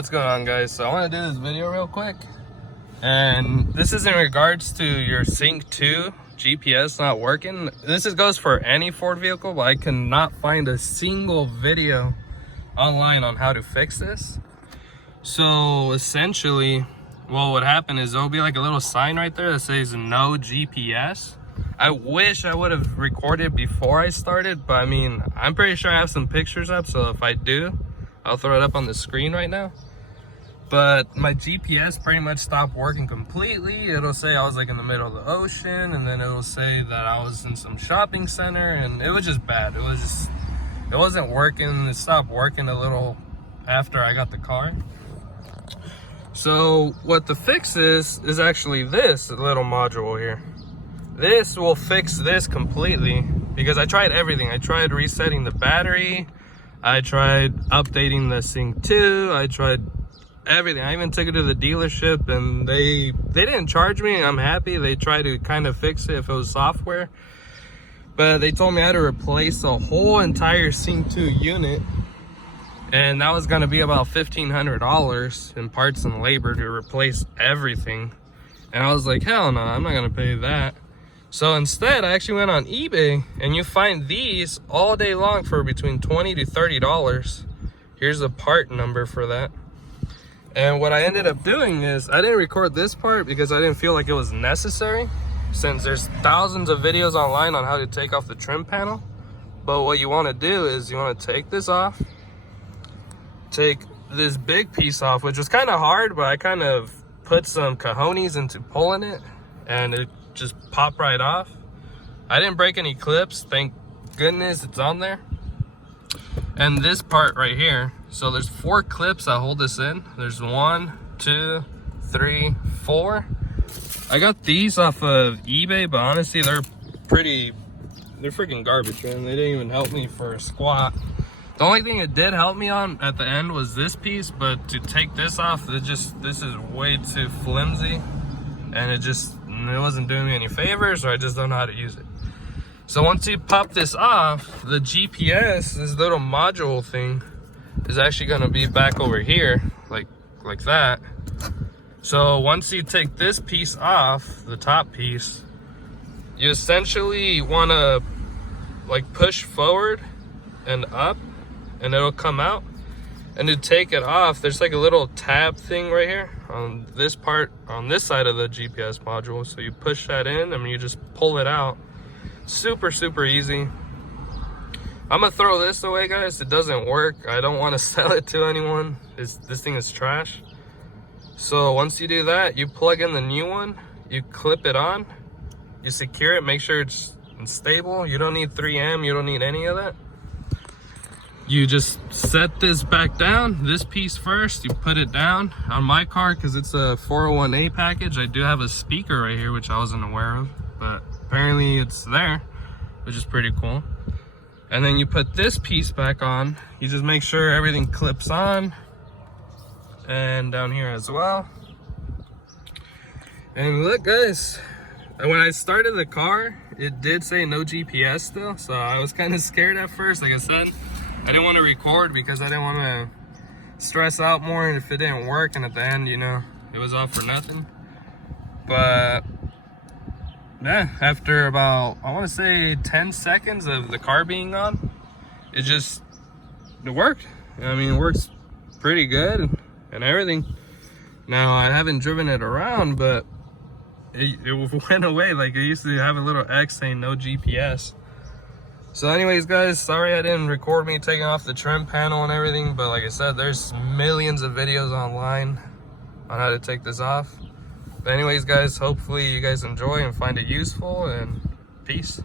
What's going on, guys? So I want to do this video real quick, and this is in regards to your Sync 2 GPS not working. This goes for any Ford vehicle, but I cannot find a single video online on how to fix this. So essentially what would happen is there'll be like a little sign right there that says no GPS. I wish I would have recorded before I started, but I mean, I'm pretty sure I have some pictures up, so if I do, I'll throw it up on the screen right now. But my GPS pretty much stopped working completely. It'll say I was like in the middle of the ocean, and then it'll say that I was in some shopping center, and it was just bad. It wasn't working. It stopped working a little after I got the car. So what the fix is actually this little module here. This will fix this completely, because I tried everything. I tried resetting the battery, I tried updating the Sync 2, I tried everything. I even took it to the dealership, and they didn't charge me. I'm happy. They tried to kind of fix it if it was software, but they told me I had to replace the whole entire Sync 2 unit, and that was going to be about $1,500 in parts and labor to replace everything. And I was like, hell no, I'm not going to pay that. So instead, I actually went on eBay, and you find these all day long for between $20 to $30. Here's the part number for that. And what I ended up doing is, I didn't record this part because I didn't feel like it was necessary, since there's thousands of videos online on how to take off the trim panel. But what you want to do is you want to take this off, take this big piece off, which was kind of hard, but I kind of put some cojones into pulling it, and it just popped right off. I didn't break any clips, thank goodness it's on there. And this part right here, so there's 4 clips that hold this in. There's 1, 2, 3, 4. I got these off of eBay, but honestly they're freaking garbage, man. They didn't even help me for a squat. The only thing it did help me on at the end was this piece, but to take this off, this is way too flimsy, and it wasn't doing me any favors, or I just don't know how to use it. So once you pop this off, the GPS, this little module thing, is actually going to be back over here, like that. So once you take this piece off, the top piece, you essentially want to like push forward and up, and it'll come out. And to take it off, there's like a little tab thing right here on this part, on this side of the GPS module. So you push that in, and you just pull it out. Super easy. I'm gonna throw this away, guys. It doesn't work. I don't want to sell it to anyone. This thing is trash. So once you do that, you plug in the new one, you clip it on, you secure it, make sure it's stable. You don't need 3M, you don't need any of that. You just set this back down, this piece first, you put it down. On my car, because it's a 401A package, I do have a speaker right here, which I wasn't aware of, but apparently it's there, which is pretty cool. And then you put this piece back on. You just make sure everything clips on, and down here as well. And look, guys, when I started the car, it did say no GPS still, so I was kind of scared at first. Like I said, I didn't want to record because I didn't want to stress out more if it didn't work, and at the end, you know, it was all for nothing. But yeah, after about, I want to say 10 seconds of the car being on, it worked. I mean, it works pretty good and everything. Now, I haven't driven it around, but it went away. Like, it used to have a little X saying no GPS. So anyways, guys, sorry I didn't record me taking off the trim panel and everything, but like I said, there's millions of videos online on how to take this off. But anyways, guys, hopefully you guys enjoy and find it useful, and peace.